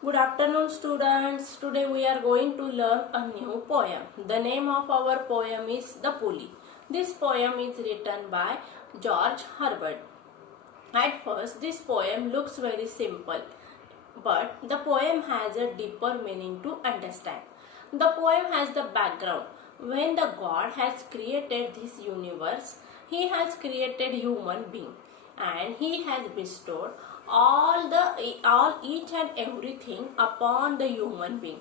Good afternoon, students. Today we are going to learn a new poem. The name of our poem is The Pulley. This poem is written by George Herbert. At first, this poem looks very simple, but the poem has a deeper meaning to understand. The poem has the background. When the God has created this universe, He has created human being, and He has bestowed all each and everything upon the human being.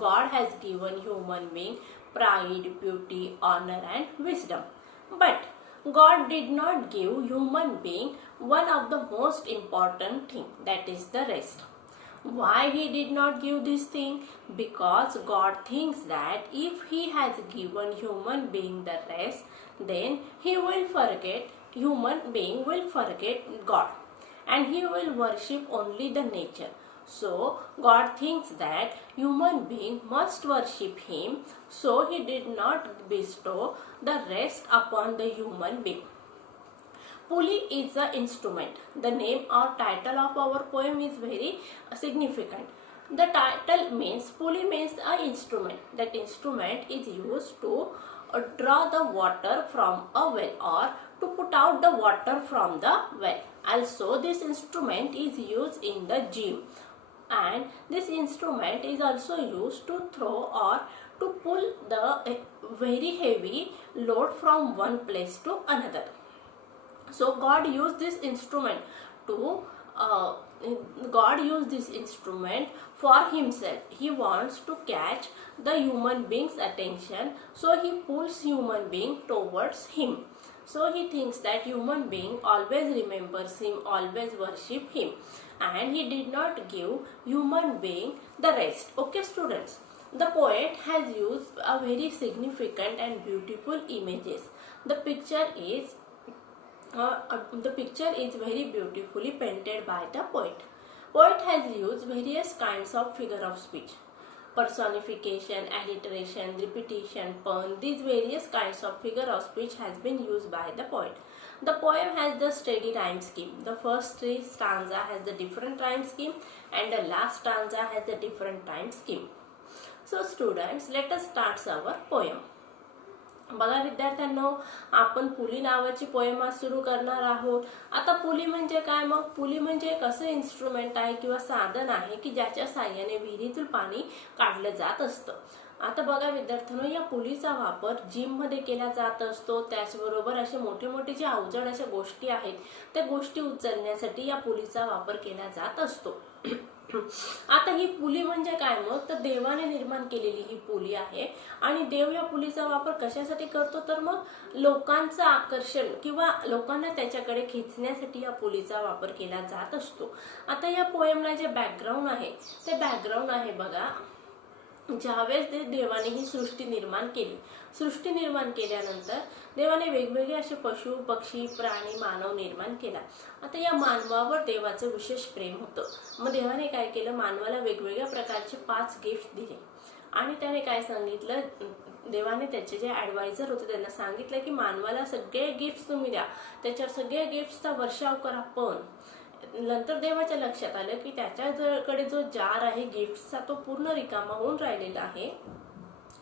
God has given human being pride, beauty, honor, and wisdom. But God did not give human being one of the most important thing, that is the rest. Why He did not give this thing? Because God thinks that if He has given human being the rest, then human being will forget God, and he will worship only the nature. So God thinks that human being must worship Him, so He did not bestow the rest upon the human being. Pulley is the instrument. The name or title of our poem is very significant. The title means, pulley means an instrument. That instrument is used to draw the water from a well or to put out the water from the well. Also, this instrument is used in the gym, and this instrument is also used to throw or to pull the very heavy load from one place to another. So God used this instrument for Himself. He wants to catch the human being's attention, so He pulls human being towards Him. So He thinks that human being always remembers Him, always worship Him, and He did not give human being the rest. Okay, students, the poet has used a very significant and beautiful images. The picture is very beautifully painted by the poet. Poet has used various kinds of figure of speech: personification, alliteration, repetition, pun. These various kinds of figure of speech has been used by the poet. The poem has the steady rhyme scheme. The first three stanza has the different rhyme scheme, and the last stanza has the different rhyme scheme. So students, let us start our poem. बघा विद्यार्थ्यांनो, आपण पुली नावाची poem आज सुरू करणार आहोत. आता पुली म्हणजे काय? मग पुली म्हणजे एक असं इन्स्ट्रुमेंट आहे किंवा साधन आहे की ज्याच्या साहाय्याने विहिरीतून पाणी काढलं जात असतं. आता बघा विद्यार्थ्यांनो, या पुलीचा वापर जिम मध्ये केला जात असतो. त्याचबरोबर असे मोठे मोठे जे अवजड अशा गोष्टी आहेत त्या गोष्टी उचलण्यासाठी या पुलीचा वापर केला जात असतो. आता ही पुली म्हणजे काय? मग तर देवाने निर्माण केलेली ही पुली आहे, आणि देव या पुलीचा वापर कशासाठी करतो? तर मग लोकांचं आकर्षण किंवा लोकांना त्याच्याकडे खेचण्यासाठी या पुलीचा वापर केला जात असतो. आता या पोएमला जे बॅकग्राऊंड आहे ते बॅकग्राऊंड आहे बघा, ज्यावेळेस देवाने ही सृष्टी निर्माण केली. सृष्टी निर्माण केल्यानंतर देवाने वेगवेगळे असे पशु, पक्षी, प्राणी, मानव निर्माण केला. आता या मानवावर देवाचं विशेष प्रेम होतं. मग देवाने काय केलं? मानवाला वेगवेगळ्या प्रकारचे 5 गिफ्ट दिले, आणि त्याने काय सांगितलं? देवाने त्याचे जे ॲडवायझर होते त्यांना सांगितलं की मानवाला सगळे गिफ्ट तुम्ही द्या, त्याच्यावर सगळे गिफ्टचा वर्षाव करा. पण नंतर देवाच्या लक्षात आलं की त्याच्याकडे जो जार आहे गिफ्टचा तो पूर्ण रिकामा होऊन राहिलेला आहे,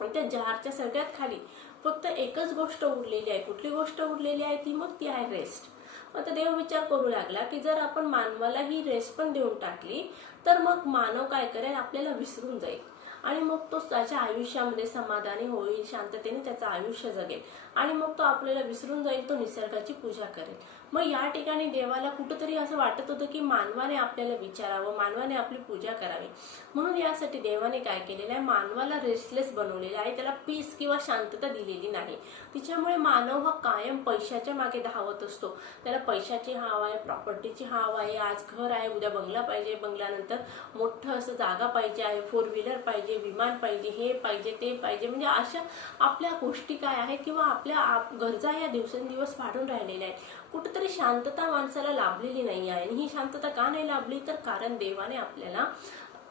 आणि त्या जारच्या सगळ्यात खाली फक्त एकच गोष्ट उरलेली आहे. कुठली गोष्ट उरलेली आहे? ती मग ती आहे रेस्ट. आता देव विचार करू लागला की जर आपण मानवाला ही रेस्ट पण देऊन टाकली तर मग मानव काय करेल? आपल्याला विसरून जाईल, आणि मग तो त्याच्या आयुष्यामध्ये समाधानी होईल, शांततेने त्याचं आयुष्य जगेल, आणि मग तो आपल्याला विसरून जाईल, तो निसर्गाची पूजा करेल. मग या ठिकाणी देवाला कुठंतरी असं वाटत होतं की मानवाने आपल्याला विचारावं, मानवाने आपली पूजा करावी. म्हणून यासाठी देवाने काय केलेलं आहे? मानवाला रेस्टलेस बनवलेलं आहे, त्याला पीस किंवा शांतता दिलेली नाही. तिच्यामुळे मानव हा कायम पैशाच्या मागे धावत असतो. त्याला पैशाची हाव आहे, प्रॉपर्टीची हाव आहे. आज घर आहे, उद्या बंगला पाहिजे, बंगल्यानंतर मोठं असं जागा पाहिजे आहे, 4 व्हीलर पाहिजे, विमान पाहिजे, हे पाहिजे, ते पाहिजे. म्हणजे अशा आपल्या गोष्टी काय आहेत किंवा आपल्या गरजा या दिवसेंदिवस वाढून राहिलेल्या आहेत. कुठेतरी शांतता माणसाला लाभलेली नाही आहे, आणि ही शांतता का नाही लाभली? तर कारण देवाने आपल्याला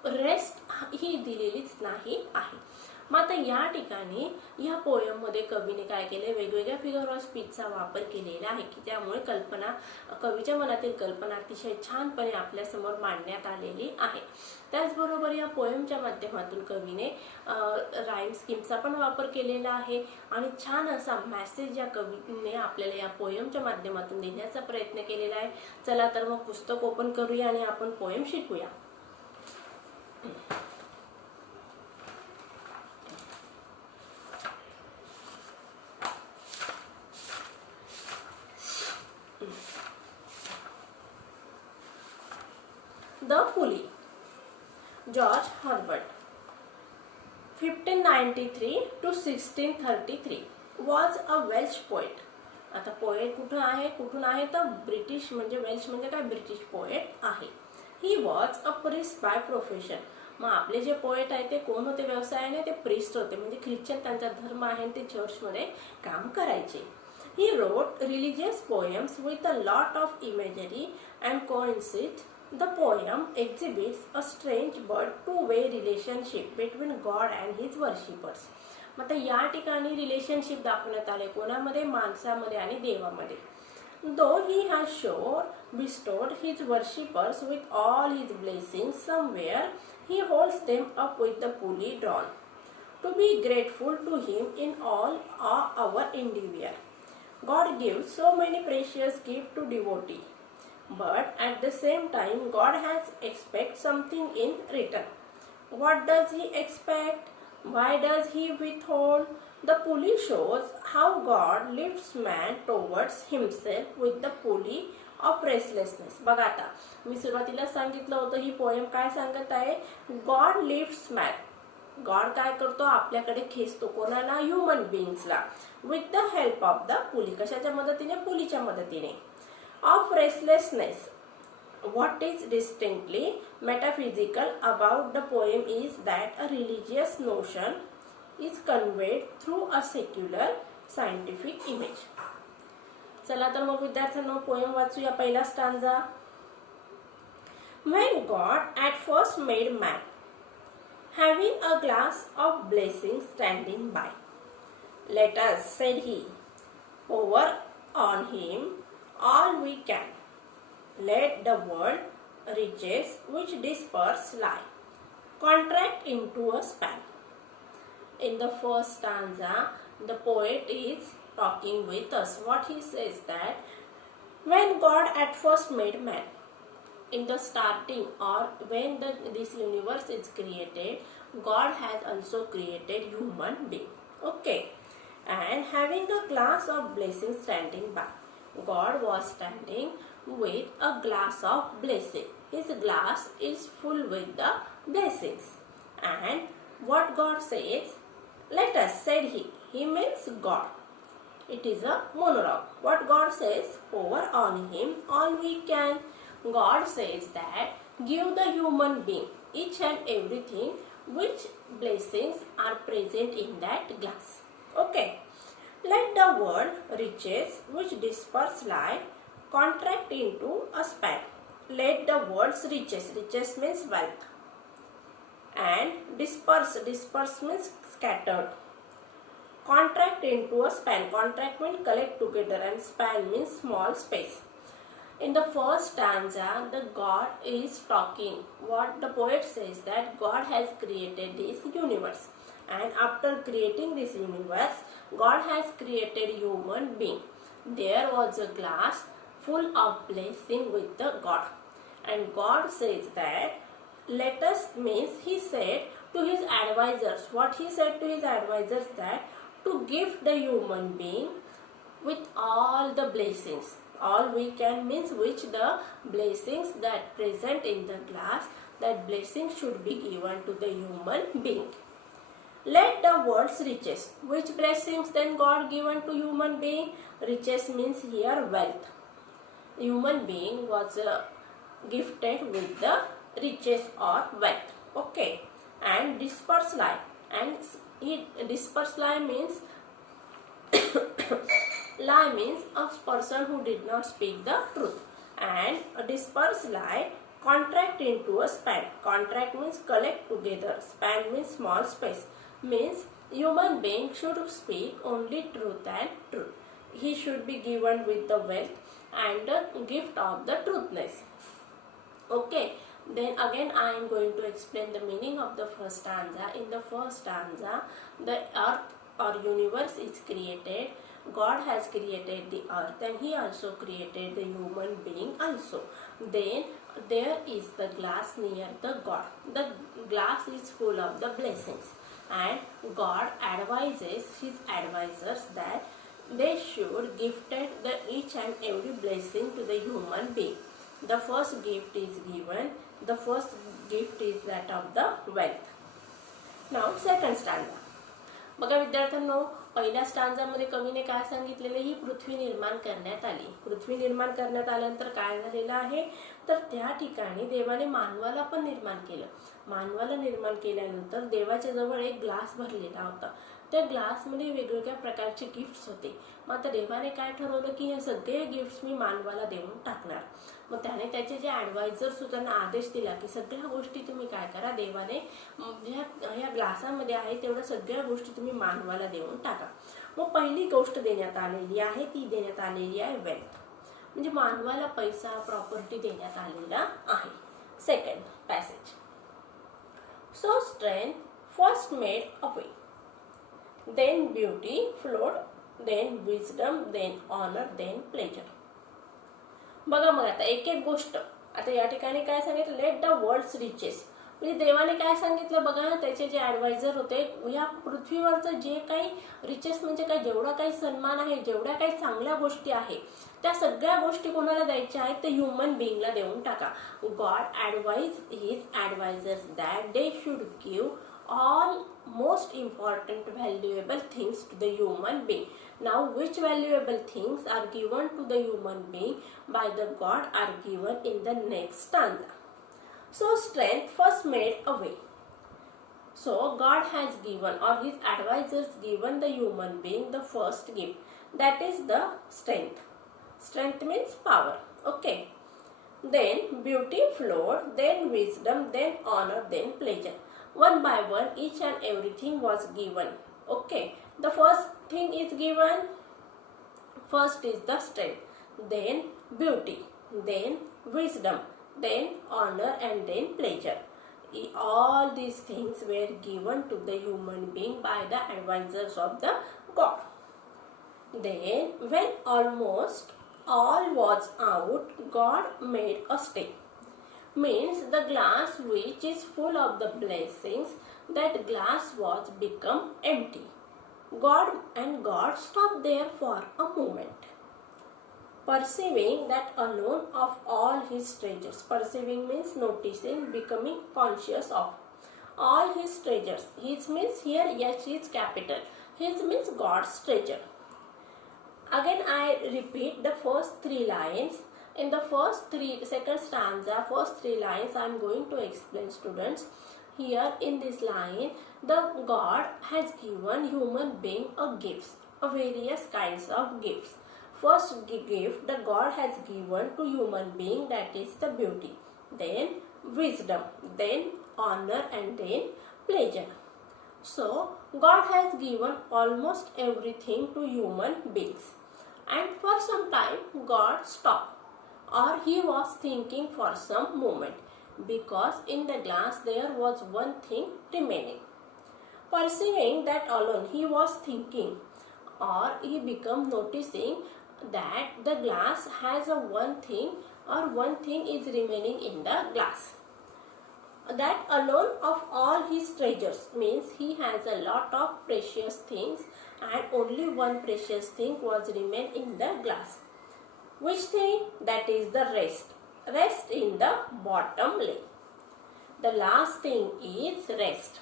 रेस्ट ही दिलेलीच नाही आहे. मग आता या ठिकाणी या पोयम मध्ये कवीने काय केले, वेगवेगळ्या फिगर ऑफ स्पीचचा वापर केलेला आहे की त्यामुळे कल्पना, कवीच्या मनातील कल्पना अतिशय छानपणे आपल्या समोर मांडण्यात आलेली आहे. त्याचबरोबर या पोयमच्या माध्यमातून कवीने राईम स्कीमचा पण वापर केलेला आहे आणि छान असा मेसेज या कवीने आपल्याला या पोयमच्या माध्यमातून देण्याचा प्रयत्न केलेला आहे. चला तर मग पुस्तक ओपन करूया आणि आपण पोयम शिकूया. The pulley, George Herbert, 1593 to 1633 was a Welsh poet. आता पोएट कुठून आहे तर ब्रिटिश, म्हणजे वेल्श म्हणजे काय, ब्रिटिश पोएट आहे. He was a priest by profession. मग आपले जे पोएट आहे ते कोण होते व्यवसायाने, ते प्रिस्ट होते, म्हणजे ख्रिश्चन त्यांचा धर्म आहे, ते चर्चमध्ये काम करायचे. He wrote religious poems with a lot of imagery and coincide. The poem exhibits a strange but two-way relationship between God and his worshippers. मग या ठिकाणी रिलेशनशिप दाखवण्यात आले कोणामध्ये, माणसामध्ये आणि देवामध्ये. Though he has sure bestowed his worshippers with all his blessings, somewhere he holds them up with the pulley drawn to be grateful to him in all our endeavor. God gives so many precious gifts to devotee. But at the same time, God has expect something in return. What does he expect? Why does he withhold? The pulley shows how God lifts man towards himself with the pulley of restlessness. बघा आता मी सुरुवातीला सांगितलं होतं ही poem काय सांगत आहे, God lifts man. God काय करतो, आपल्याकडे खेचतो, कोणाला, ह्युमन बीइंग्सला, with the help of the pulley. कशाच्या मदतीने, पुलीच्या मदतीने. Of restlessness. What is distinctly metaphysical about the poem is that a religious notion is conveyed through a secular scientific image. चला तर मग विद्यार्थ्यांनो पोएम वाचूया. पहिला stanza. When God at first made man, having a glass of blessings standing by, let us, said he, pour on him all we can. Let the world riches which disperse lie contract into a span. In the first stanza, the poet is talking with us. What he says that when God at first made man, in the starting or when this universe is created, God has also created human being. Okay, and having a glass of blessing standing by. God was standing with a glass of blessing. His glass is full with the blessings. And what God says, let us, said he. He means God. It is a monologue. What God says, pour on him all we can. God says that give the human being each and everything which blessings are present in that glass. Okay. Let the world riches which disperse lie contract into a span. Let the world's riches means wealth, and disperse means scattered, contract into a span. Contract means collect together and span means small space. In the first stanza, the God is talking. What the poet says that God has created this universe. And after creating this universe, God has created human being. There was a glass full of blessing with the God. And God says that, let us, means he said to his advisors. What he said to his advisors, that to give the human being with all the blessings. All we can means which the blessings that present in the glass, that blessing should be given to the human being. Let the world's riches. Which blessings then God given to human being? Riches means here wealth. Human being was gifted with the riches or wealth. Okay. And disperse lie. And disperse lie means lie means a person who did not speak the truth. And a disperse lie contract into a span. Contract means collect together. Span means small space. means human being should speak only truth and truth. He should be given with the wealth and the gift of the truthness. Okay, then again I am going to explain the meaning of the first stanza. In the first stanza, the earth or universe is created. God has created the earth and he also created the human being also. Then there is the glass near the God. The glass is full of the blessings and God advises his advisors that they should gifted the each and every blessing to the human being. The first gift is given. The first gift is that of the wealth. Now second stanza. बघा विद्यार्थ्यांनो, पहिल्या स्टांजामध्ये कवीने काय सांगितलेले, ही पृथ्वी निर्माण करण्यात आली. पृथ्वी निर्माण करण्यात आल्यानंतर काय झालेलं आहे, तर त्या ठिकाणी देवाने मानवाला पण निर्माण केलं. मानवाला निर्माण केल्यानंतर देवाच्या जवळ एक ग्लास भरलेला होता. त्या ग्लासमध्ये वेगवेगळ्या प्रकारचे गिफ्ट्स होते. मग आता देवाने काय ठरवलं की हे सगळे गिफ्ट्स मी मानवाला देऊन टाकणार. मग त्याने त्याचे जे ॲडवायझर्स होते त्यांना आदेश दिला की सगळ्या गोष्टी तुम्ही काय करा, देवाने ह्या ग्लासामध्ये आहे तेवढ्या सगळ्या गोष्टी तुम्ही मानवाला देऊन टाका. मग पहिली गोष्ट देण्यात आलेली आहे ती देण्यात आलेली आहे वेल्थ, म्हणजे मानवाला पैसा प्रॉपर्टी देण्यात आलेला आहे. Second passage. So strength first made a way, then beauty flowed, then wisdom, then honor, then pleasure. बघा मग आता एक एक गोष्ट. आता या ठिकाणी काय सांगितलं, लेट द वर्ल्ड्स रिचेस, म्हणजे देवाने काय सांगितलं बघा, त्याचे जे ॲडवायझर होते, या पृथ्वीवरचं जे काही रिचेस म्हणजे काय, जेवढा काही सन्मान आहे, जेवढ्या काही चांगल्या गोष्टी आहे, त्या सगळ्या गोष्टी कोणाला द्यायच्या आहेत, ते ह्युमन बिंगला देऊन टाका. God advise his advisors that they should give all most important valuable things to the human being. Now which valuable things are given to the human being by the God are given in the next stanza. So strength first made a way. So God has given, or his advisors given the human being the first gift, that is the strength. Strength means power. Okay, then beauty flowed, then wisdom, then honor, then pleasure. One by one each and everything was given. Okay, the first thing is given. First is the strength, then beauty, then wisdom, then honor, and then pleasure. All these things were given to the human being by the advisors of the God. Then when almost all was out, God made a stay. Means the glass which is full of the blessings, that glass was become empty. God stopped there for a moment, perceiving that alone of all his treasures. Perceiving means noticing, becoming conscious of all his treasures. His means here H is capital. His means God's treasure. Again I repeat the first three lines. In the second stanza, first three lines I am going to explain, students. Here in this line, the God has given human being a gifts, a various kinds of gifts. First gift the God has given to human being, that is the beauty, then wisdom, then honor, and then pleasure. So God has given almost everything to human beings, and for some time God stopped, or he was thinking for some moment, because in the glass there was one thing remaining. Perceiving that alone, he was thinking, or he became noticing that the glass has a one thing, or one thing is remaining in the glass. That alone of all his treasures, means he has a lot of precious things and only one precious thing was remain in the glass. Which thing? That is the rest. Rest in the bottom lay. The last thing is rest.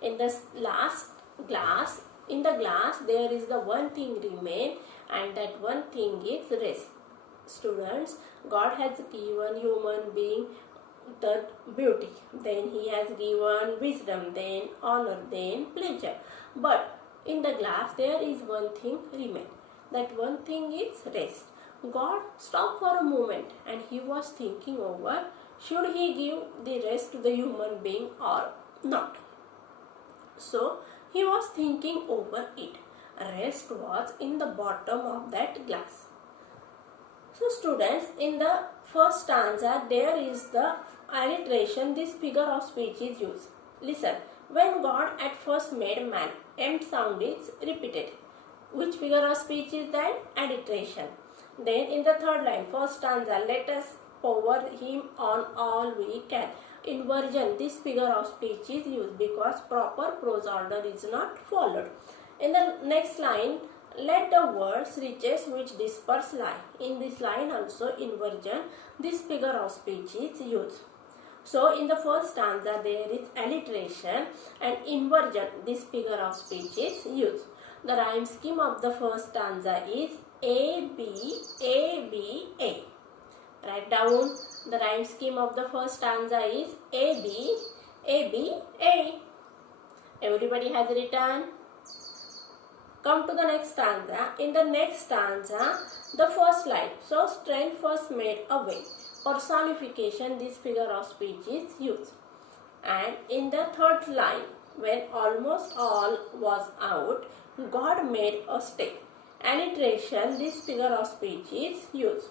In the last glass, in the glass there is the one thing remain, and that one thing is rest. Students, God has given human being the beauty, then he has given wisdom, then honor, then pleasure. But in the glass there is one thing remain. That one thing is rest. God stopped for a moment and he was thinking over, should he give the rest to the human being or not. So He was thinking over it. Rest was in the bottom of that glass. So students, in the first stanza there is the alliteration. This figure of speech is used. Listen. When God at first made man, M sound is repeated. Which figure of speech is that? Alliteration. Then in the third line, first stanza, let us power him on all we can. Inversion, this figure of speech is used because proper prose order is not followed. In the next line, let the words riches which disperse lie. In this line also inversion, this figure of speech is used. So in the first stanza there is alliteration and inversion, this figure of speech is used. The rhyme scheme of the first stanza is A, B, A, B, A. Write down, the rhyme scheme of the first stanza is A, B, A, B, A. Everybody has written? Come to the next stanza. In the next stanza, the first line, so strength first made a way. Personification, this figure of speech is used. And in the third line, when almost all was out, God made a stay. Alliteration, this figure of speech is used.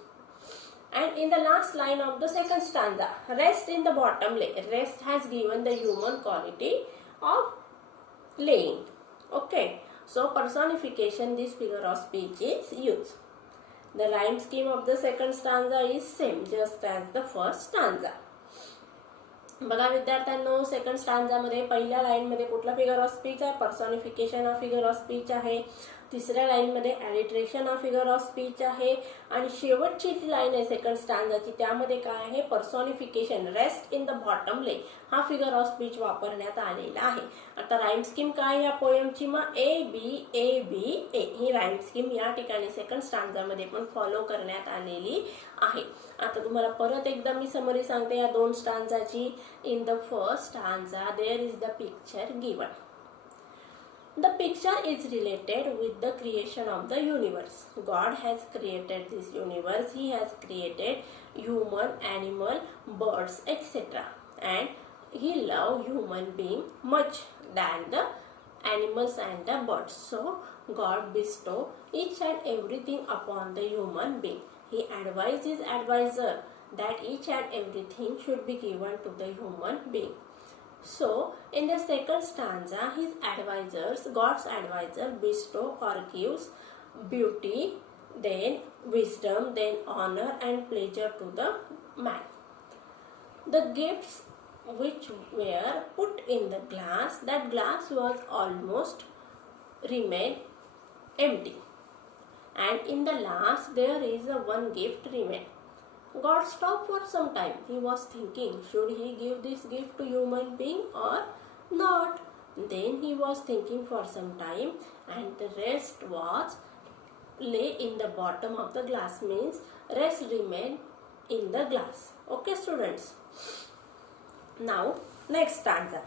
And in the last line of the second stanza, rest in the bottom lay. Rest has given the human quality of laying. Okay. So personification, this figure of speech is used. The rhyme scheme of the second stanza is same just as the first stanza. बघा विद्यार्थ्यांनो, second stanza मध्ये पहिल्या line मध्ये कुठला figure of speech आहे? पर्सॉनिफिकेशन हा figure of speech आहे. तिसऱ्या लाईन मध्ये ॲलिट्रेशन हा फिगर ऑफ स्पीच आहे. आणि शेवटची जी लाईन आहे सेकंड स्टांजाची, त्यामध्ये काय आहे? पर्सॉनिफिकेशन, रेस्ट इन द बॉटम ले हा फिगर ऑफ स्पीच वापरण्यात आलेला आहे. आता राईम स्कीम काय या पोएमची? मग A B A B A ही राईम स्कीम या ठिकाणी सेकंड स्टांजामध्ये पण फॉलो करण्यात आलेली आहे. आता तुम्हाला परत एकदा मी समरी सांगते या दोन स्टांजाची. In the first stanza there is the picture given. The picture is related with the creation of the universe. God has created this universe. He has created human, animal, birds, etc. And he loves human being much than the animals and the birds. So God bestow each and everything upon the human being. He advised his advisor that each and everything should be given to the human being. So, in the second stanza, his advisors, God's advisor, bestow or gives beauty, then wisdom, then honor and pleasure to the man. The gifts which were put in the glass, that glass was almost remained empty. And in the last, there is a one gift remained. God stopped for some time. He was thinking, should he give this gift to human being or not? Then he was thinking for some time, and the rest was lay in the bottom of the glass, means rest remained in the glass. Okay students. Now next stanza.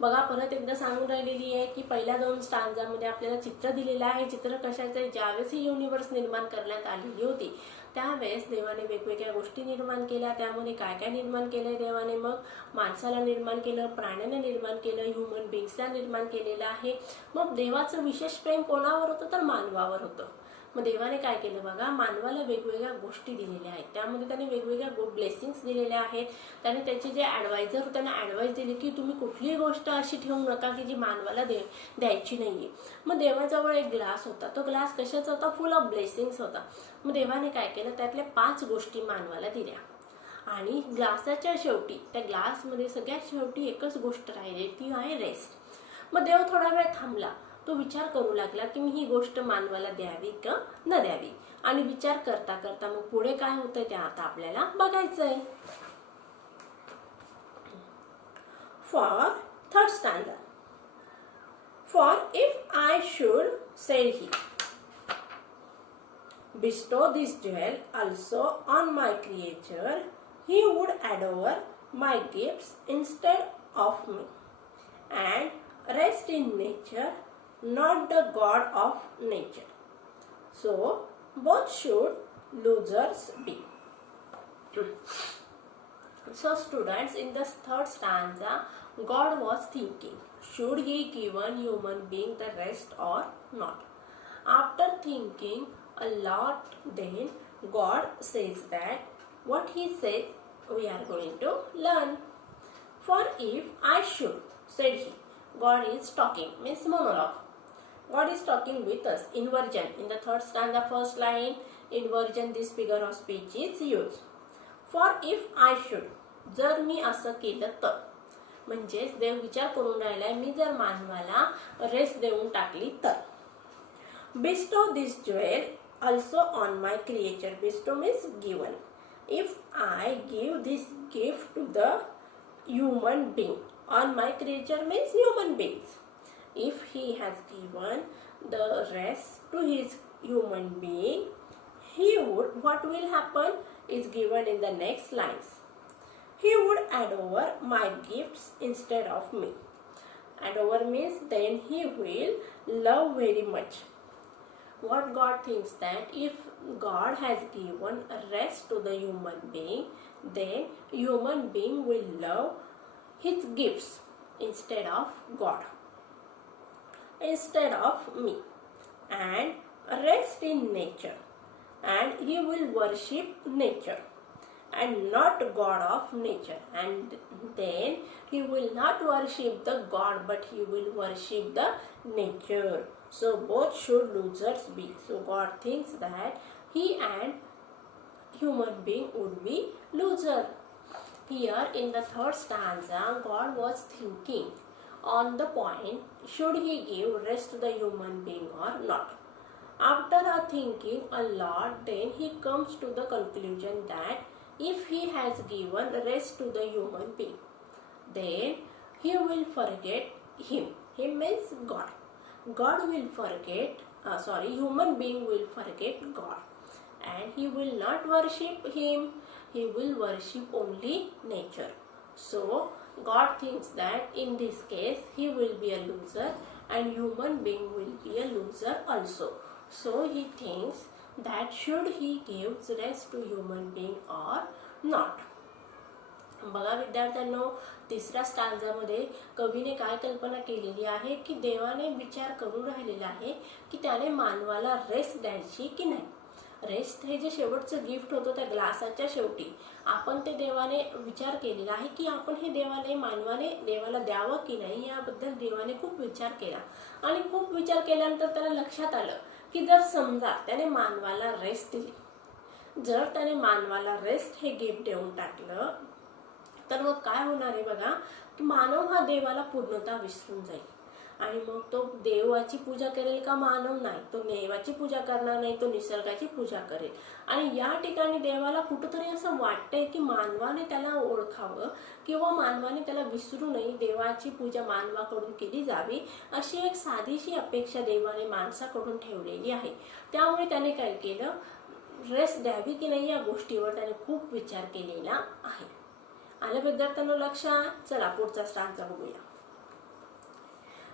बघा परत एकदा सांगून राहिलेली आहे की पहिल्या दोन स्टांजामध्ये आपल्याला चित्र दिलेलं आहे. चित्र कशाचं आहे? ज्यावेळेस ही युनिवर्स निर्माण करण्यात आलेली होती त्यावेळेस देवाने वेगवेगळ्या गोष्टी निर्माण केल्या. त्यामध्ये काय काय निर्माण केलंय देवाने? मग माणसाला निर्माण केलं, प्राण्यांना निर्माण केलं, ह्युमन बिंग्सला निर्माण केलेलं आहे. मग देवाचं विशेष प्रेम कोणावर होतं? तर मानवावर होतं. मग देवाने काय केलं बघा? मानवाला वेगवेगळ्या गोष्टी दिलेल्या आहेत. त्यामध्ये त्याने वेगवेगळ्या ब्लेसिंग्स दिलेल्या आहेत. त्याने त्याचे जे ॲडवायझर त्यांना ॲडवाइस दिली की तुम्ही कुठलीही गोष्ट अशी ठेवू नका की जी मानवाला द्यायची नाहीये. मग देवाजवळ एक ग्लास होता. तो ग्लास कशाचा होता? फुल ऑफ ब्लेसिंग्स होता. मग देवाने काय केलं? त्यातल्या 5 गोष्टी मानवाला दिल्या. आणि ग्लासाच्या शेवटी, त्या ग्लासमध्ये सगळ्यात शेवटी एकच गोष्ट राहिली, ती आहे रेस्ट. मग देव थोडा वेळ थांबला. तो विचार करू लागला की मी ही गोष्ट मानवाला द्यावी का न द्यावी. आणि विचार करता करता मग पुढे काय होतंय ते आता आपल्याला बघायचंय. For third स्टँडा. For if I should said he bestow this jewel also on my creature, he would adore my gifts instead of me, and rest in nature, not the God of nature. So both should losers be. So students, in the third stanza, God was thinking, should he given human being the rest or not? After thinking a lot, then God says that what he says we are going to learn. For if I should, said he. God is talking, means monologue. God is talking with us. Inversion. In the third stanza, first line, inversion, this figure of speech is used. For if I should, जर मी असं केलं तर, म्हणजेच देव विचार करून राहिलाय, मी जर मानवाला रेस्ट देऊन टाकली तर. Bestow this jewel also on my creature. Bestow means given. If I give this gift to the human being, on my creature means human beings. If he has given the rest to his human being, he would, what will happen is given in the next lines. He would add over my gifts instead of me. Add over means then he will love very much. What God thinks that if God has given rest to the human being, then human being will love his gifts instead of God, instead of me, and rest in nature, and he will worship nature and not God of nature, and then he will not worship the God but he will worship the nature. So both should losers be. So God thinks that he and human being would be loser. Here in the third stanza, God was thinking on the point, should he give rest to the human being or not? After thinking a lot, then he comes to the conclusion that if he has given rest to the human being, then he will forget him. Him means God. God will forget, human being will forget God, and he will not worship him. He will worship only nature. So God thinks that in this case he will be a loser and human being will be a loser also. So he thinks that should he give rest to human being or not. बघा विद्यार्थ्यांनो, तिसऱ्या स्टांजामध्ये कवीने काय कल्पना केलेली आहे की देवाने विचार करून राहिलेला आहे की त्याने मानवाला रेस्ट द्यायची की नाही. रेस्ट हे जे शेवटचं गिफ्ट होतं त्या ग्लासाच्या शेवटी आपण ते देवाने विचार केलेला आहे की आपण हे मानवाने देवाला द्यावं की नाही, याबद्दल देवाने खूप विचार केला. आणि खूप विचार केल्यानंतर त्याला लक्षात आलं की जर समजा त्याने मानवाला रेस्ट दिली, जर त्याने मानवाला रेस्ट हे गिफ्ट देऊन टाकलं तर मग काय होणार आहे बघा की मानव हा देवाला पूर्णतः विसरून जाईल. आणि मग तो देवाची पूजा करेल का? मानव नाही. तो देवाची पूजा करणार नाही, तो निसर्गाची पूजा करेल. आणि या ठिकाणी देवाला कुठंतरी असं वाटतंय की मानवाने त्याला ओळखावं किंवा मानवाने त्याला विसरू नये, देवाची पूजा मानवाकडून केली जावी अशी एक साधीशी अपेक्षा देवाने माणसाकडून ठेवलेली आहे. त्यामुळे त्याने काय केलं, रेस्ट द्यावी की नाही या गोष्टीवर त्याने खूप विचार केलेला आहे. आलं विद्यार्थ्यांनो लक्षात? चला पुढचा स्टांजा बघूया.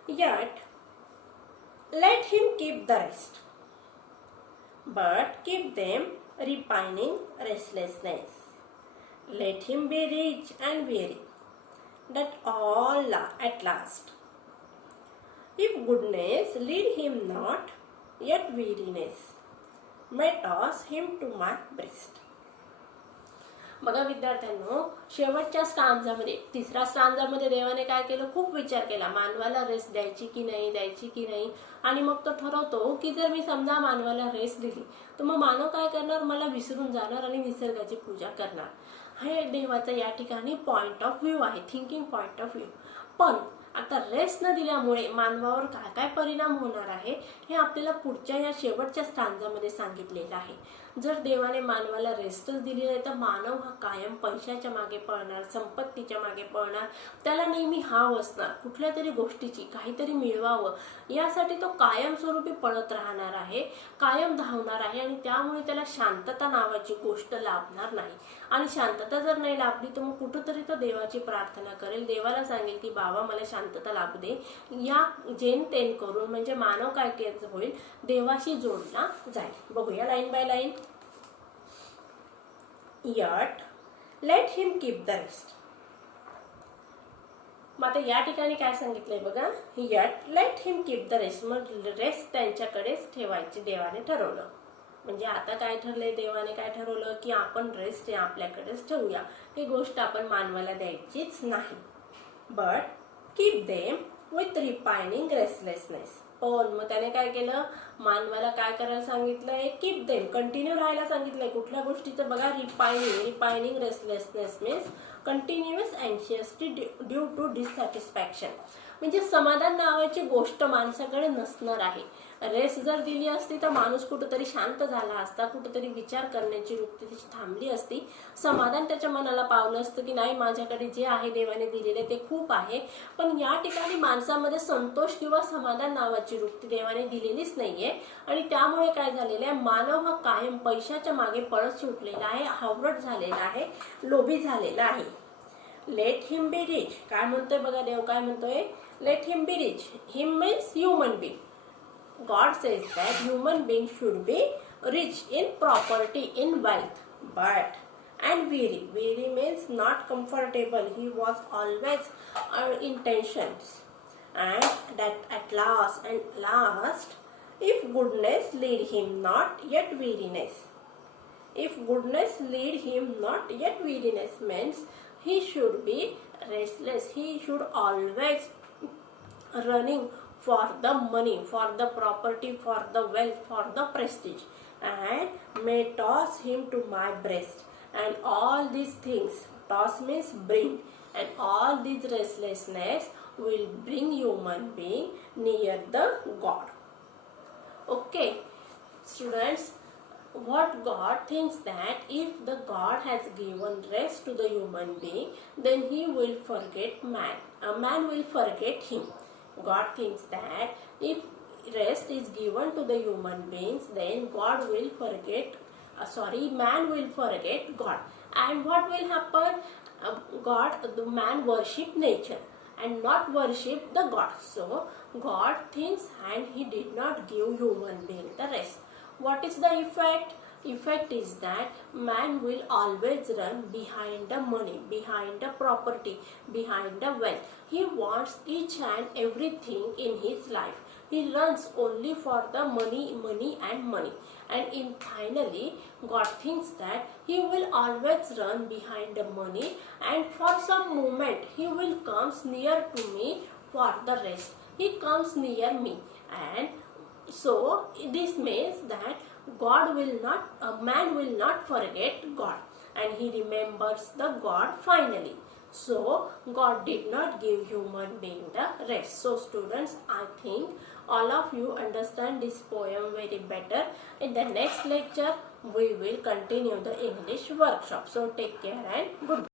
Yet let him keep the rest, but keep them repining restlessness. Let him be rich and weary, that all at last. If goodness lead him not, yet weariness may toss him to my breast. बघा विद्यार्थ्यांनो, शेवटच्या स्टांजामध्ये तिसऱ्या स्टांजामध्ये देवाने काय केलं, खूप विचार केला मानवाला रेस्ट द्यायची की नाही. आणि मग तो ठरवतो की जर मी समजा मानवाला रेस्ट दिली तर मग मानव काय करणार, मला विसरून जाणार आणि निसर्गाची पूजा करणार. हे देवाचा या ठिकाणी पॉइंट ऑफ व्ह्यू आहे, थिंकिंग पॉइंट ऑफ व्ह्यू. पण आता रेस्ट न दिल्यामुळे मानवावर काय काय परिणाम होणार आहे हे आपल्याला पुढच्या या शेवटच्या स्टांजामध्ये सांगितलेलं आहे. जर देवाने मानवाला रेस्टच दिली नाही तर मानव हा कायम पैशाच्या मागे पळणार, संपत्तीच्या मागे पळणार. त्याला नेहमी हाव असणार कुठल्या तरी गोष्टीची, काहीतरी मिळवावं यासाठी तो कायमस्वरूपी पळत राहणार आहे, कायम धावणार आहे. आणि त्यामुळे त्याला शांतता नावाची गोष्ट लाभणार नाही. आणि शांतता जर नाही लाभली तर मग कुठंतरी तो देवाची प्रार्थना करेल, देवाला सांगेल की बाबा मला शांतता लाभू दे. या जेन तेन करून म्हणजे मानव काय होईल, देवाशी जोडला जाईल. बघूया line by line. Yet let him keep the rest. मग आता या ठिकाणी काय सांगितलंय बघा, yet let him keep the rest. मग रेस्ट त्यांच्याकडेच ठेवायची देवाने ठरवलं. म्हणजे आता काय ठरलंय, देवाने काय ठरवलं की आपण रेस्ट हे आपल्याकडेच ठेवूया, ही गोष्ट आपण मानवाला द्यायचीच नाही. But keep them with repining restlessness. पण मग त्याने काय केलं, मानवाला काय करायला सांगितलंय, कीप देम कंटिन्यू राहायला सांगितलंय. कुठल्या गोष्टीचं बघा, repining restlessness means continuous anxiety due to dissatisfaction. म्हणजे समाधान नावाची गोष्ट माणसाकडे नसणार आहे. रेस्ट जर दिली असती तर माणूस कुठेतरी शांत झाला असता, कुठेतरी विचार करण्याची वृत्ती त्याची थांबली असती, समाधान त्याच्या मनाला पावलं असतं की नाही माझ्याकडे जे आहे देवाने दिलेले ते खूप आहे. पण या ठिकाणी माणसामध्ये संतोष किंवा समाधान नावाची वृत्ती देवाने दिलेलीच नाहीये. आणि त्यामुळे काय झालेलं आहे, मानव हा कायम पैशाच्या मागे पळत सुटलेला आहे, हावरट झालेला आहे, लोभी झालेला आहे. Let him be rich. काय म्हणतोय बघा देव, काय म्हणतोय, let him be rich. Him means human being. God says that human beings should be rich in property, in wealth, but and weary. Weary means not comfortable. He was always intentions, and that at last, if goodness lead him, not yet weariness. If goodness lead him, not yet weariness means he should be restless. He should always running for the money, for the property, for the wealth, for the prestige, and may toss him to my breast. And all these things, toss means bring, and all these restlessness will bring human being near the God. Okay, students, what God thinks that if the God has given rest to the human being, then he will forget man. A man will forget him. God thinks that if rest is given to the human beings, then God will forget, man will forget God. And what will happen? The man worship nature and not worship the God. So God thinks and he did not give human being the rest. What is the effect? Effect is that man will always run behind the money, behind the property, behind the wealth. He wants each and everything in his life. He runs only for the money and money. And finally, God thinks that he will always run behind the money, and for some moment he will comes near to me for the rest. He comes near me, and so this means that man will not forget God, and he remembers the God finally. So God did not give human being the rest. So students, I think all of you understand this poem very better. In the next lecture we will continue the English workshop. So take care and goodbye.